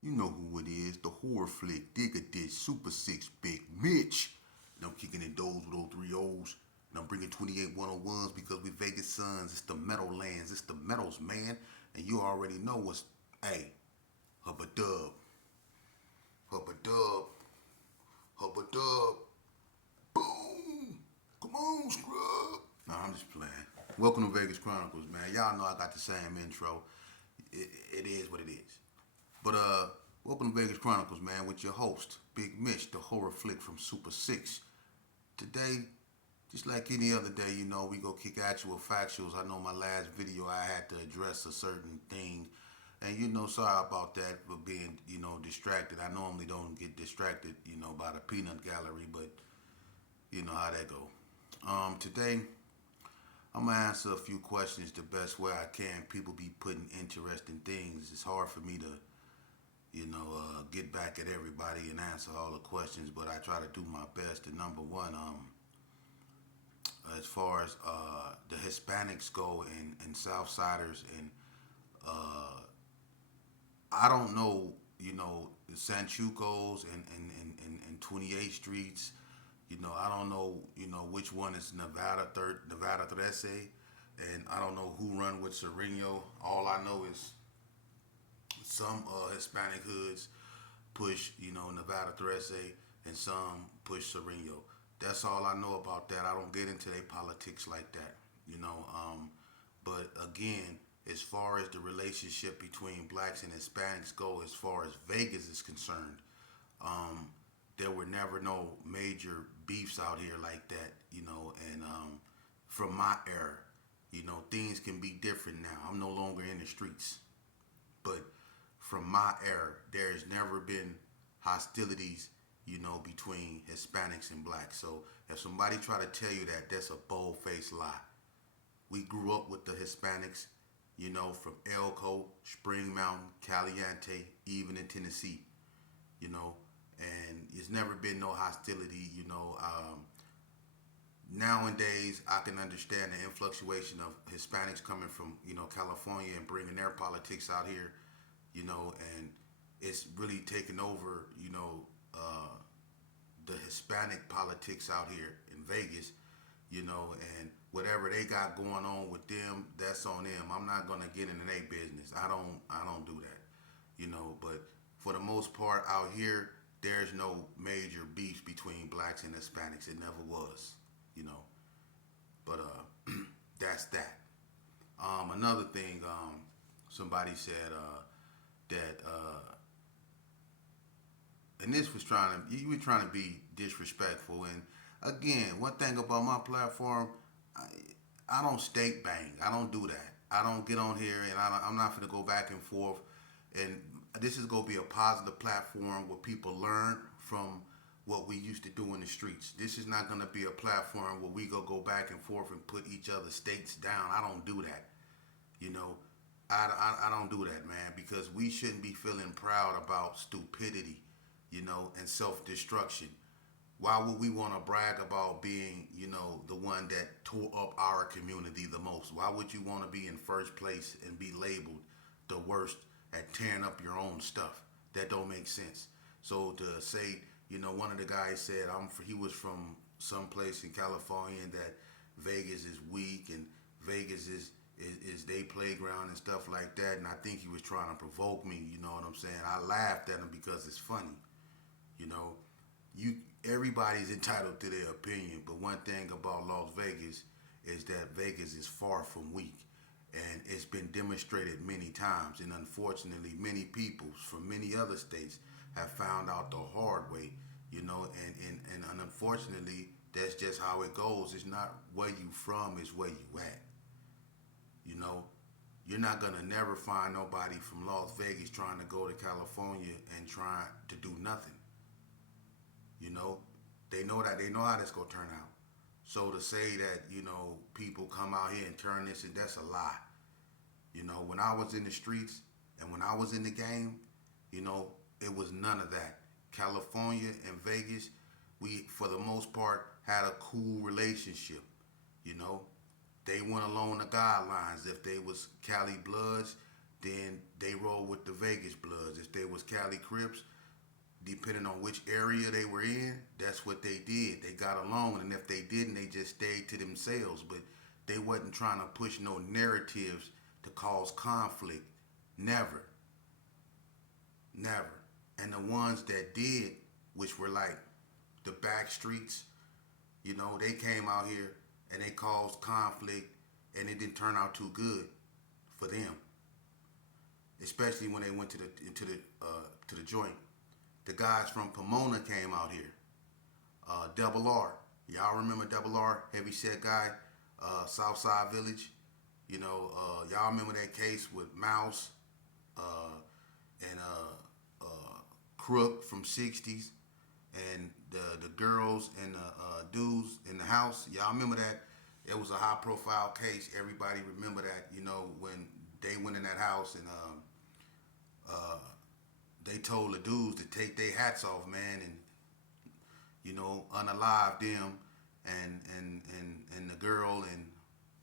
You know who it is, the horror flick, Digger Ditch, Super 6, Big Mitch. And I'm kicking in those with those three O's. And I'm bringing 28 101s because we Vegas Suns. It's the metal lands. It's the metals, man. And you already know what's, hey, hubba dub, hubba dub, hubba dub. Boom! Come on, scrub. Nah, I'm just playing. Welcome to Vegas Chronicles, man. Y'all know I got the same intro. It is what it is. But welcome to Vegas Chronicles, man, with your host, Big Mitch, the horror flick from Super 6. Today, just like any other day, we go kick actual factuals. I know my last video I had to address a certain thing. And sorry about that for being, distracted. I normally don't get distracted, by the peanut gallery, but you know how that go. Today I'm gonna answer a few questions the best way I can. People be putting interesting things. It's hard for me to get back at everybody and answer all the questions, but I try to do my best. And number one, as far as the Hispanics go and Southsiders, and I don't know, the Sanchucos and 28th Streets. I don't know, which one is Nevada Trece, and I don't know who run with Sereno. All I know is some Hispanic hoods push, Nevada Trece, and some push Sereno. That's all I know about that. I don't get into their politics like that, you know. But again, as far as the relationship between blacks and Hispanics go, as far as Vegas is concerned, um, there were never no major beefs out here like that, and from my era, things can be different now. I'm no longer in the streets, but from my era, there's never been hostilities, between Hispanics and blacks. So if somebody try to tell you that, that's a bold-faced lie. We grew up with the Hispanics, from Elko, Spring Mountain, Caliente, even in Tennessee, and it's never been no hostility. Nowadays, I can understand the influctuation of Hispanics coming from, California and bringing their politics out here, and it's really taken over, the Hispanic politics out here in Vegas, and whatever they got going on with them, that's on them. I'm not gonna get into their business. I don't do that, but for the most part out here, there's no major beefs between blacks and Hispanics. It never was, you know. But that's that. Another thing, somebody said that, and this was you were trying to be disrespectful. And again, one thing about my platform, I, I don't state bang. I don't do that. I don't get on here and I'm not going to go back and forth. And this is going to be a positive platform where people learn from what we used to do in the streets. This is not going to be a platform where we go back and forth and put each other's states down. I don't do that. You know, I don't do that, man, because we shouldn't be feeling proud about stupidity, and self-destruction. Why would we want to brag about being, the one that tore up our community the most? Why would you want to be in first place and be labeled the worst at tearing up your own stuff? That don't make sense. So to say, one of the guys said he was from some place in California and that Vegas is weak and Vegas is they playground and stuff like that. And I think he was trying to provoke me. You know what I'm saying? I laughed at him because it's funny. You know, you everybody's entitled to their opinion, but one thing about Las Vegas is that Vegas is far from weak, and it's been demonstrated many times. And unfortunately, many people from many other states have found out the hard way. And unfortunately, that's just how it goes. It's not where you from; it's where you at. You know, you're not gonna never find nobody from Las Vegas trying to go to California and trying to do nothing. You know, they know how this gonna turn out. So to say that people come out here and turn this, and that's a lie. When I was in the streets and when I was in the game, it was none of that. California and Vegas, we for the most part had a cool relationship. You know, they went along the guidelines. If they was Cali Bloods, then they roll with the Vegas Bloods. If they was Cali Crips, depending on which area they were in, that's what they did. They got along, and if they didn't, they just stayed to themselves. But they wasn't trying to push no narratives to cause conflict. Never. Never. And the ones that did, which were like the back streets, you know, they came out here and they caused conflict, and it didn't turn out too good for them. Especially when they went to the joint. The guys from Pomona came out here. Double R. Y'all remember Double R, heavy set guy, Southside Village. You know, y'all remember that case with Mouse and Crip from 60s, and the girls and the dudes in the house. Y'all remember that? It was a high profile case. Everybody remember that, you know, when they went in that house and they told the dudes to take their hats off, man, and, you know, unalive them and the girl, and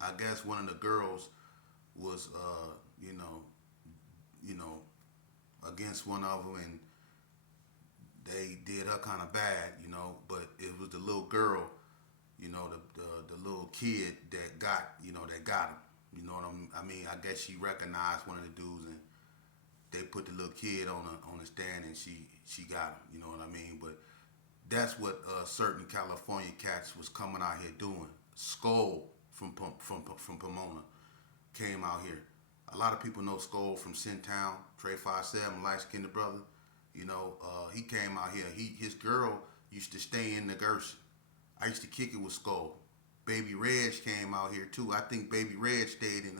I guess one of the girls was you know against one of them, and they did her kind of bad, you know, but it was the little girl, you know, the little kid that got him. You know what I mean? I guess she recognized one of the dudes, and they put the little kid on the stand, and she got him. You know what I mean? But that's what certain California cats was coming out here doing. Skull from Pomona came out here. A lot of people know Skull from Sintown, Trey 5'7", light-skinned brother. You know, he came out here. His girl used to stay in the Gerson. I used to kick it with Skull. Baby Reg came out here too. I think Baby Reg stayed in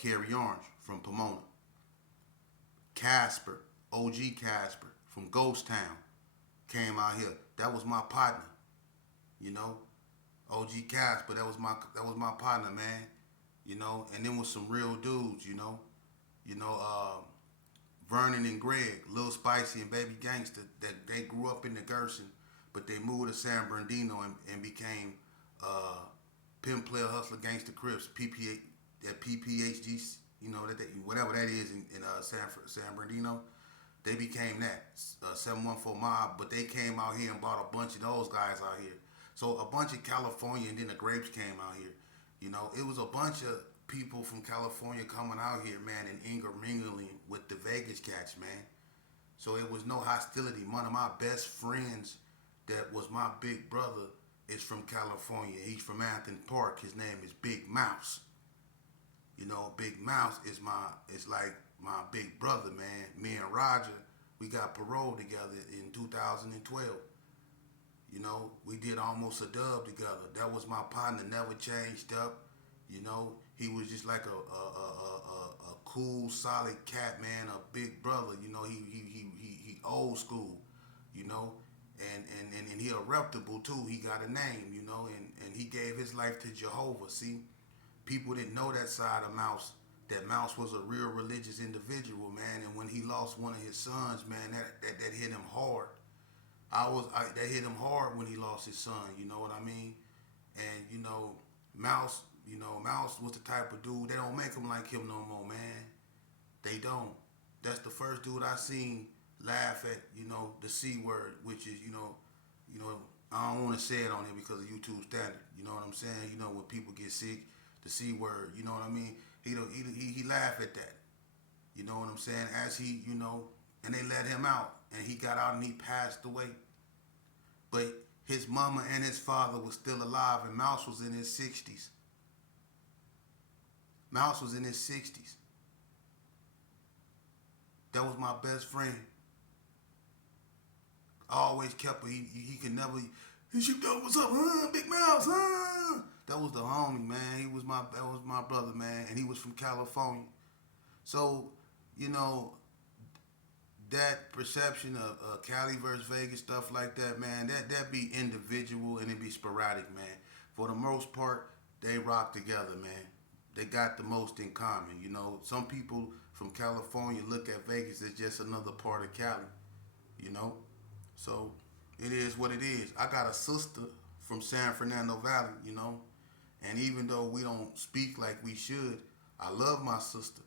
Cary Orange from Pomona. Casper, OG Casper from Ghost Town came out here. That was my partner. You know, OG Casper. That was my partner, man. You know, and then with some real dudes. You know, Vernon and Greg, Lil Spicy and Baby Gangsta, that they grew up in the Gerson, but they moved to San Bernardino and became Pimp Player Hustler Gangsta Crips, PPHG, you know, whatever that is in San Bernardino. They became that 714 Mob, but they came out here and bought a bunch of those guys out here. So a bunch of California, and then the Grapes came out here. You know, it was a bunch of people from California coming out here, man, and intermingling with the Vegas cats, man. So it was no hostility. One of my best friends that was my big brother is from California. He's from Anthony Park. His name is Big Mouse. You know, Big Mouse is like my big brother, man. Me and Roger, we got parole together in 2012. You know, we did almost a dub together. That was my partner, never changed up. You know, he was just like a cool, solid cat, man, a big brother. You know, he old school, you know, and he a reputable too. He got a name, you know, and he gave his life to Jehovah. See, people didn't know that side of Mouse. That Mouse was a real religious individual, man. And when he lost one of his sons, man, that hit him hard. That hit him hard when he lost his son. You know what I mean? And you know, Mouse was the type of dude. They don't make him like him no more, man. They don't. That's the first dude I seen laugh at, you know, the C word, which is, you know, I don't want to say it on here because of YouTube standard. You know what I'm saying? You know, when people get sick, the C word. You know what I mean? He laughed at that. You know what I'm saying? As he, you know, and they let him out, and he got out and he passed away. But his mama and his father was still alive, and Mouse was in his 60s. Mouse was in his 60s. That was my best friend. I always kept it. He could never. What's up, huh? Big Mouse, huh? That was the homie, man. That was my brother, man, and he was from California. So, you know, that perception of Cali versus Vegas, stuff like that, man, that be individual and it be sporadic, man. For the most part, they rock together, man. They got the most in common, you know. Some people from California look at Vegas as just another part of Cali, you know. So it is what it is. I got a sister from San Fernando Valley, you know. And even though we don't speak like we should, I love my sister.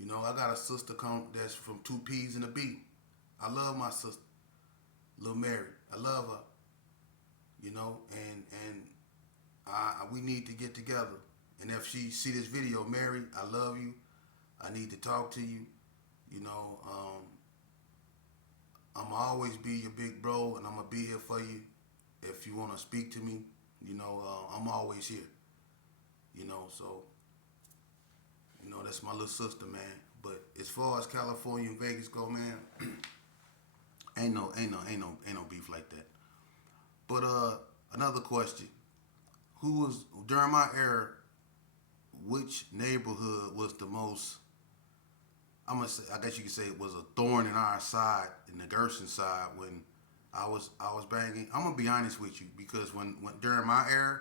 You know, I got a sister come that's from two P's and a B. I love my sister, Lil Mary. I love her. You know, and we need to get together. And if she see this video, Mary, I love you. I need to talk to you. You know, I'm always be your big bro, and I'm gonna be here for you. If you wanna speak to me, you know, I'm always here. You know, so you know that's my little sister, man. But as far as California and Vegas go, man, ain't no beef like that. But another question: who was during my era? Which neighborhood was the most? I'm gonna say, I guess you could say it was a thorn in our side, in the Gerson side, when I was banging. I'm gonna be honest with you, because when during my era,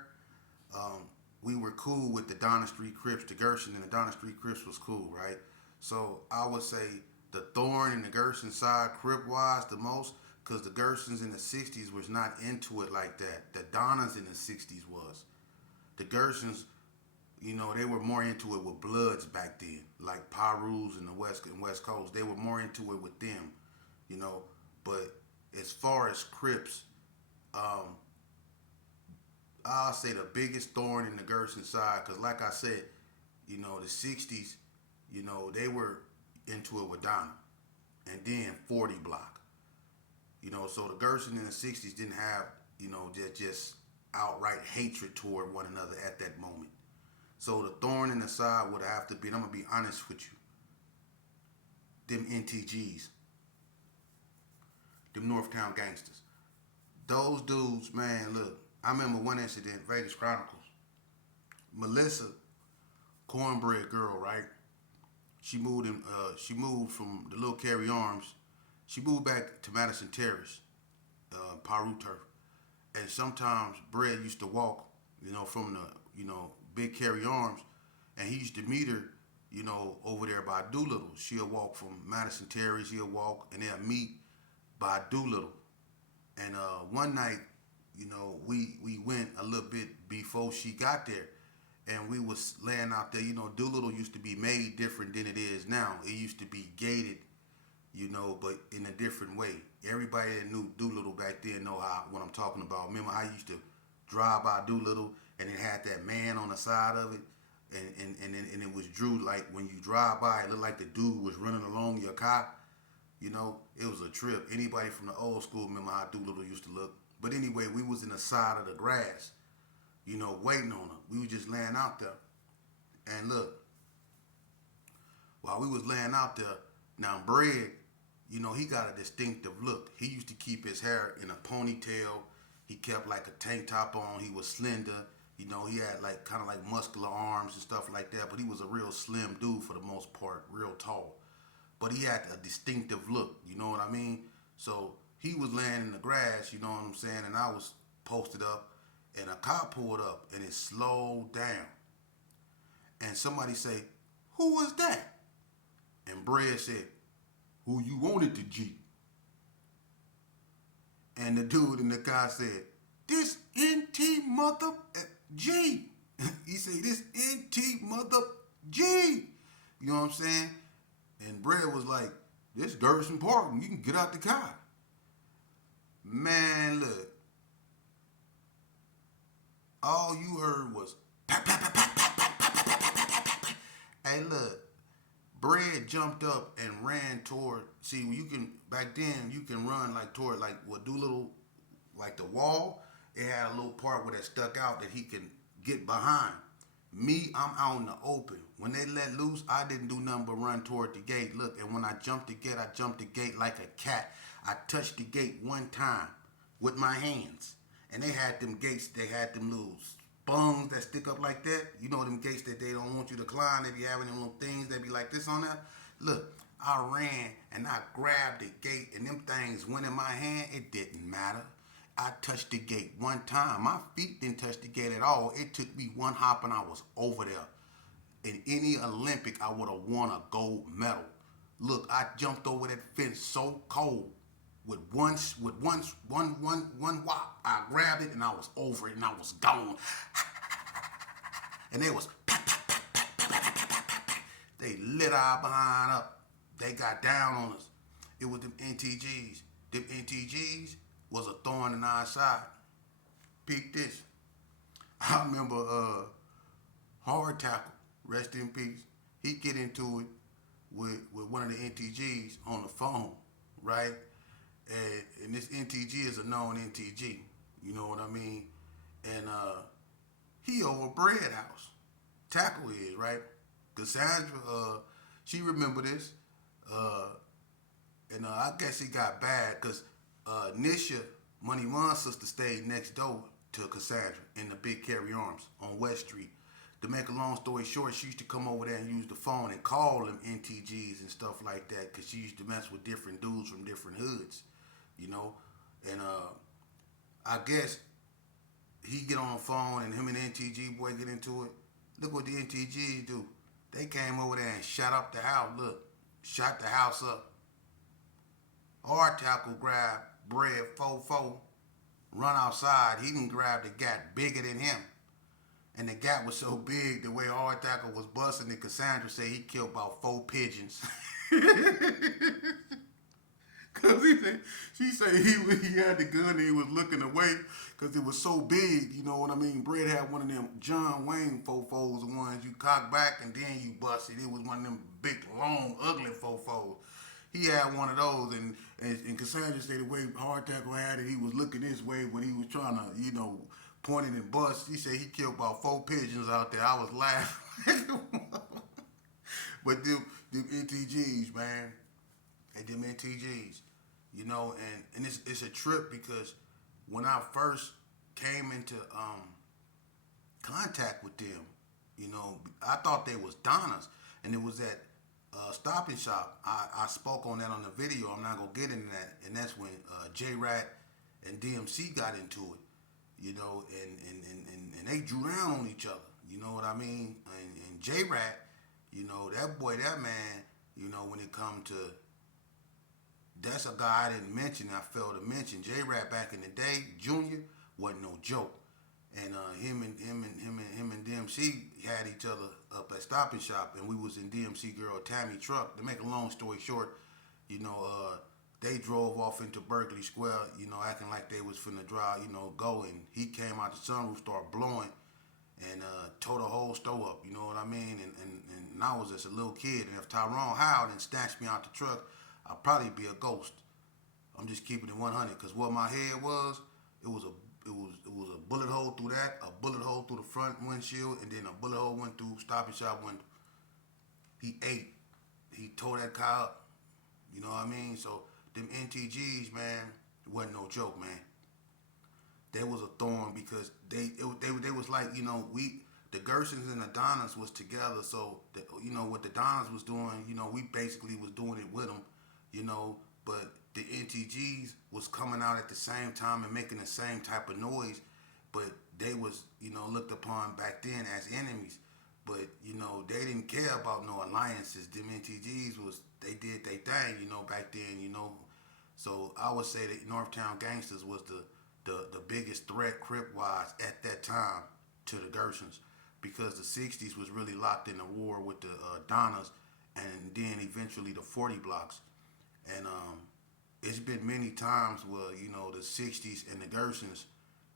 we were cool with the Donna Street Crips. The Gerson and the Donna Street Crips was cool, right? So I would say the thorn in the Gerson side, Crip wise, the most, because the Gersons in the '60s was not into it like that. The Donnas in the '60s was. The Gersons, you know, they were more into it with Bloods back then, like Pyrus in the West Coast. They were more into it with them, you know. But as far as Crips, I'll say the biggest thorn in the Gerson side, because like I said, you know, the '60s, you know, they were into it with Donna, and then 40 Block, you know. So the Gerson in the '60s didn't have, you know, just outright hatred toward one another at that moment. So the thorn in the side would have to be, and I'm going to be honest with you, them NTGs, them Northtown gangsters. Those dudes, man, look, I remember one incident, Vegas Chronicles. Melissa, cornbread girl, right? She moved from the little Carry Arms. She moved back to Madison Terrace, Paru Turf. And sometimes Bread used to walk, you know, from the, you know, Big Carry Arms, and he used to meet her, you know, over there by Doolittle. She'll walk from Madison Terrace, he'll walk, and they'll meet by Doolittle. And one night, you know, we went a little bit before she got there, and we was laying out there. You know, Doolittle used to be made different than it is now. It used to be gated, you know, but in a different way. Everybody that knew Doolittle back then know what I'm talking about. Remember how you used to drive by Doolittle, and it had that man on the side of it, and it was drew like when you drive by, it looked like the dude was running along your car. You know, it was a trip. Anybody from the old school remember how Doolittle used to look. But anyway, we was in the side of the grass, you know, waiting on her. We was just laying out there. And look, while we was laying out there, now Bread, you know, he got a distinctive look. He used to keep his hair in a ponytail. He kept like a tank top on. He was slender. You know, he had like kind of like muscular arms and stuff like that. But he was a real slim dude for the most part, real tall. But he had a distinctive look, you know what I mean? So he was laying in the grass, you know what I'm saying? And I was posted up, and a cop pulled up, and it slowed down. And somebody say, "Who was that?" And Bread said, "Who you wanted to G?" And the dude in the car said, "This NT mother G." He said, "This NT mother G." You know what I'm saying? And Bread was like, "This Gerson Park, you can get out the car." Man, look. All you heard was, "Pat, pat, pat, pat, pat, pat, pat, pat, pat, pat, pat, pat." Hey, look. Bread jumped up and ran toward, see, you can, back then, you can run like toward, like what Doolittle, like the wall. It had a little part where that stuck out that he can get behind. Me, I'm out in the open. When they let loose, I didn't do nothing but run toward the gate. Look, and when I jumped the gate, I jumped the gate like a cat. I touched the gate one time with my hands. And they had them gates, they had them little bungs that stick up like that. You know them gates that they don't want you to climb. They be having them little things that be like this on there. Look, I ran and I grabbed the gate, and them things went in my hand. It didn't matter. I touched the gate one time. My feet didn't touch the gate at all. It took me one hop and I was over there. In any Olympic, I would have won a gold medal. Look, I jumped over that fence so cold. With one whop, I grabbed it and I was over it and I was gone. And it was They lit our behind up. They got down on us. It was them NTGs. Them NTGs was a thorn in our side. Peep this. I remember Hard Tackle, rest in peace. He get into it with one of the NTGs on the phone, right? And this NTG is a known NTG. You know what I mean? And he over Bread House. Tackle is, right? Cassandra, she remember this. And I guess it got bad because Nisha, Money Mon's sister, stayed next door to Cassandra in the big carry arms on West Street. To make a long story short, she used to come over there and use the phone and call them NTGs and stuff like that because she used to mess with different dudes from different hoods, you know. And I guess he get on the phone and him and the NTG boy get into it. Look what the NTGs do. They came over there and shot up the house. Look, shot the house up. Hard Tackle grabbed Bread 4-4, run outside. He didn't grab the gap bigger than him. And the gap was so big, the way Hard Tackle was busting it, Cassandra said he killed about 4 pigeons. Cause she said he had the gun and he was looking away because it was so big, you know what I mean? Bread had one of them John Wayne 4-4s, the ones you cock back and then you bust it. It was one of them big, long, ugly 4-4s. He had one of those, and Cassandra said the way Hard Tackle had it, he was looking this way when he was trying to, you know, pointing and bust. He said he killed about 4 pigeons out there. I was laughing. But them NTGs, man, and them NTGs, you know, and it's a trip because when I first came into contact with them, you know, I thought they was Donnas, and it was at Stop and Shop. I spoke on that on the video. I'm not gonna get into that, and that's when J-Rat and DMC got into it, you know, and they drew down on each other. You know what I mean? And J-Rat, you know, that boy, that man, you know, when it come to, that's a guy I didn't mention. I failed to mention. J-Rat back in the day, Junior, wasn't no joke. And him and DMC had each other up at Stop and Shop, and we was in DMC girl Tammy truck. To make a long story short, you know, they drove off into Berkeley Square, you know, acting like they was finna drive, you know, go. And he came out the sunroof, started blowing, and tore the whole store up. You know what I mean? And I was just a little kid, and if Tyrone howled and snatched me out the truck, I'd probably be a ghost. I'm just keeping it 100, because what my head was, it was a bullet hole through that, a bullet hole through the front windshield, and then a bullet hole went through Stop and Shop window. He tore that car up. You know what I mean? So them NTGs, man, it wasn't no joke, man. They was a thorn because they was like, you know, the Gersons and the Donnas was together. So you know what the Donnas was doing, you know, we basically was doing it with them, you know, but the NTGs was coming out at the same time and making the same type of noise, but they was, you know, looked upon back then as enemies. But, you know, they didn't care about no alliances. Them NTGs they did their thing, you know, back then, you know. So I would say that Northtown Gangsters was the biggest threat, Crip-wise, at that time to the Gersons, because the 60s was really locked in a war with the Donnas, and then eventually the 40 blocks. And it's been many times where, you know, the 60s and the Gersons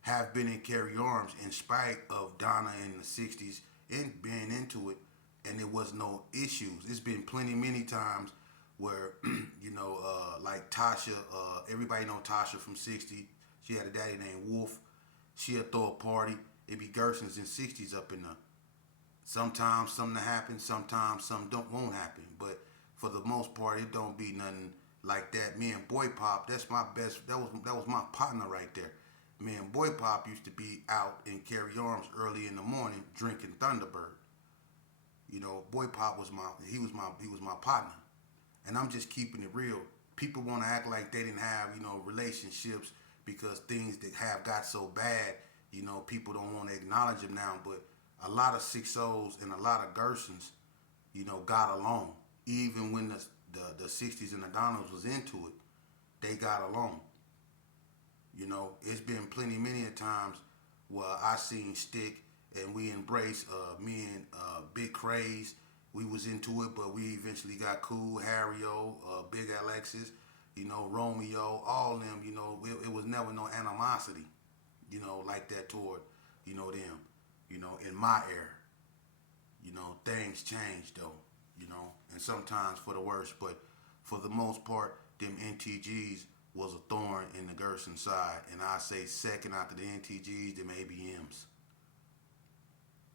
have been in carry arms in spite of Donna in the 60s and being into it, and there was no issues. It's been many times where, you know, like Tasha, everybody know Tasha from 60. She had a daddy named Wolf. She'll throw a party. It be Gersons in 60s up in there. Sometimes something happen, sometimes something won't happen. But for the most part, it don't be nothing like that. Me and Boy Pop, that's my best. That was my partner right there. Me and Boy Pop used to be out in carry arms early in the morning drinking Thunderbird. You know, Boy Pop was my partner, and I'm just keeping it real. People want to act like they didn't have, you know, relationships because things that have got so bad. You know, people don't want to acknowledge them now, but a lot of 6-0s and a lot of Gersons, you know, got along. Even when the 60s and the Donnas was into it, they got along. You know, it's been many a times where I seen Stick and we embrace me and Big Craze We was into it, but we eventually got cool. Harry-O, Big Alexis, Romeo, all them. It was never no animosity, like that toward, them. In my era, things changed though, and sometimes for the worse. But for the most part, them NTGs was a thorn in the Gerson side, and I say second after the NTGs, them ABMs.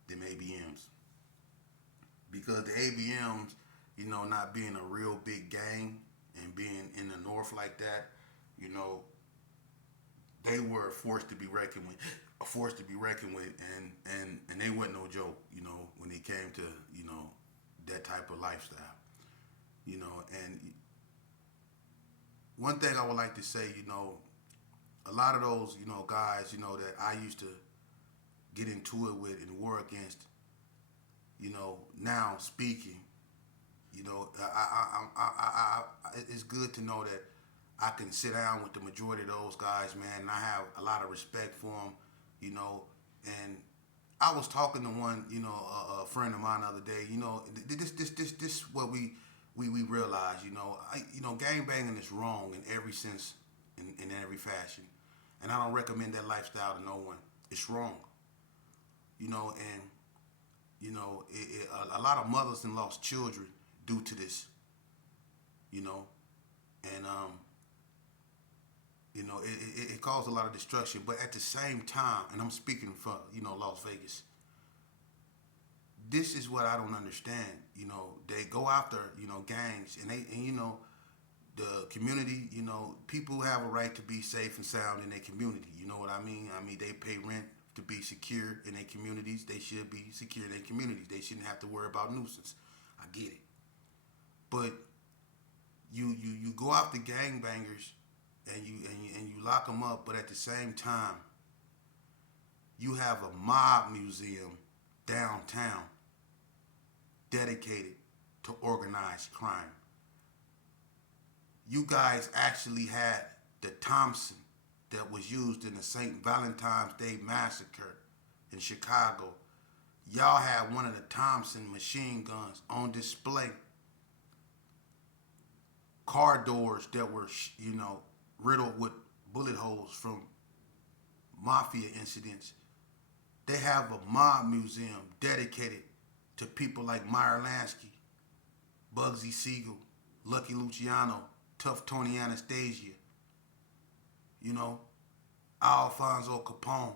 Them ABMs. Because the ABMs, not being a real big gang and being in the north like that, they were a force to be reckoned with. A force to be reckoned with, and they wasn't no joke, when it came to, that type of lifestyle. And one thing I would like to say, a lot of those, guys, that I used to get into it with and war against, now speaking, it's good to know that I can sit down with the majority of those guys, man, and I have a lot of respect for them, and I was talking to one, a friend of mine the other day, this what we realize, gang banging is wrong in every sense, in every fashion, and I don't recommend that lifestyle to no one. It's wrong, and a lot of mothers and lost children due to this, and it caused a lot of destruction. But at the same time, and I'm speaking for Las Vegas, this is what I don't understand. They go after gangs, and the community. People have a right to be safe and sound in their community. You know what I mean? They pay rent to be secure in their communities. They should be secure in their communities. They shouldn't have to worry about nuisance. I get it, but you go after gangbangers and you lock them up, but at the same time, you have a mob museum downtown dedicated to organized crime. You guys actually had the Thompson that was used in the St. Valentine's Day Massacre in Chicago. Y'all had one of the Thompson machine guns on display. Car doors that were, riddled with bullet holes from mafia incidents. They have a mob museum dedicated to people like Meyer Lansky, Bugsy Siegel, Lucky Luciano, Tough Tony Anastasia, Alfonso Capone,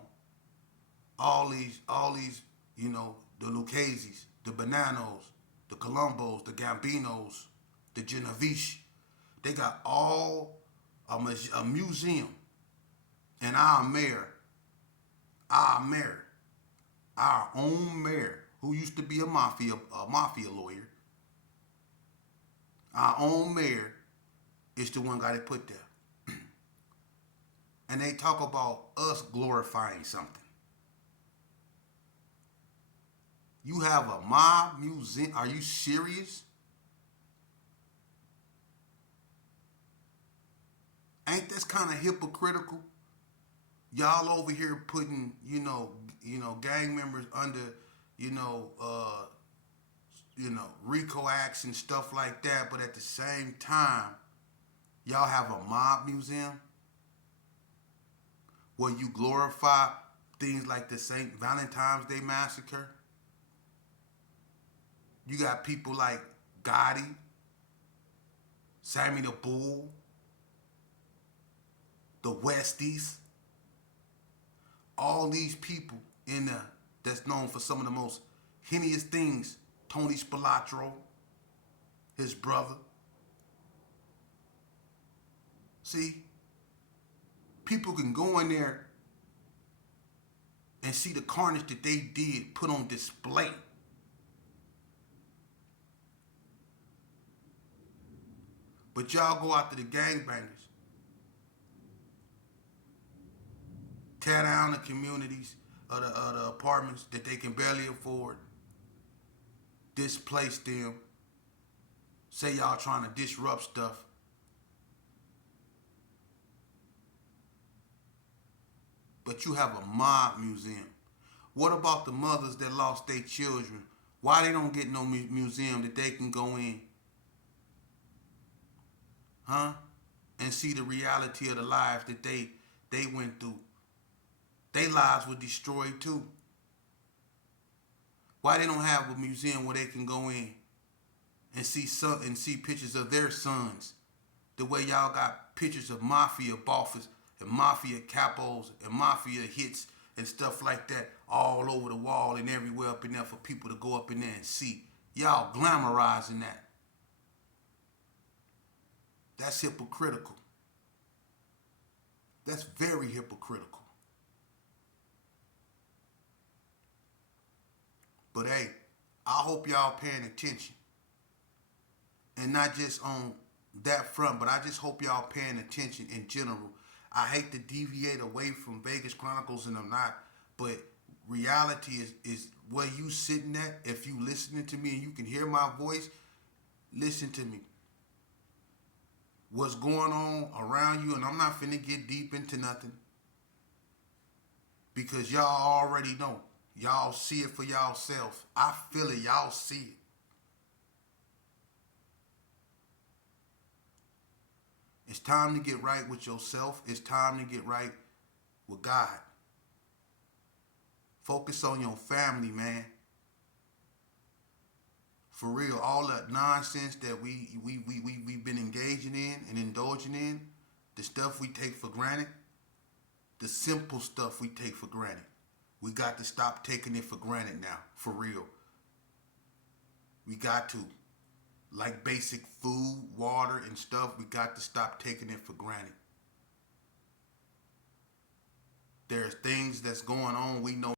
all these, the Lucchese's, the Bananos, the Colombos, the Gambinos, the Genovese. They got all a museum, and our mayor, our own mayor, who used to be a mafia lawyer, our own mayor is the one got it put there. And they talk about us glorifying something. You have a mob museum? Are you serious? Ain't this kind of hypocritical? Y'all over here putting, gang members under, RICO acts and stuff like that, but at the same time, y'all have a mob museum where you glorify things like the St. Valentine's Day Massacre. You got people like Gotti, Sammy the Bull, the Westies, all these people in there that's known for some of the most heinous things. Tony Spilatro, his brother. See, people can go in there and see the carnage that they did put on display. But y'all go after the gangbangers. Tear down the communities of the apartments that they can barely afford. Displace them. Say y'all trying to disrupt stuff. But you have a mob museum. What about the mothers that lost their children Why they don't get no museum that they can go in, huh? And see the reality of the lives that they went through. Their lives were destroyed too. Why they don't have a museum where they can go in and see pictures of their sons, the way y'all got pictures of mafia bosses and mafia capos and mafia hits and stuff like that all over the wall and everywhere up in there for people to go up in there and see. Y'all glamorizing that. That's hypocritical. That's very hypocritical. But hey, I hope y'all paying attention. And not just on that front, but I just hope y'all paying attention in general. I hate to deviate away from Vegas Chronicles, and I'm not, but reality is where you sitting at. If you listening to me and you can hear my voice, listen to me. What's going on around you, and I'm not finna get deep into nothing because y'all already know. Y'all see it for y'allself. I feel it. Y'all see it. It's time to get right with yourself. It's time to get right with God. Focus on your family, man. For real, all that nonsense that we've been engaging in and indulging in, the stuff we take for granted, the simple stuff we take for granted. We got to stop taking it for granted now, for real. We got to. Like basic food, water, and stuff, we got to stop taking it for granted. There's things that's going on we know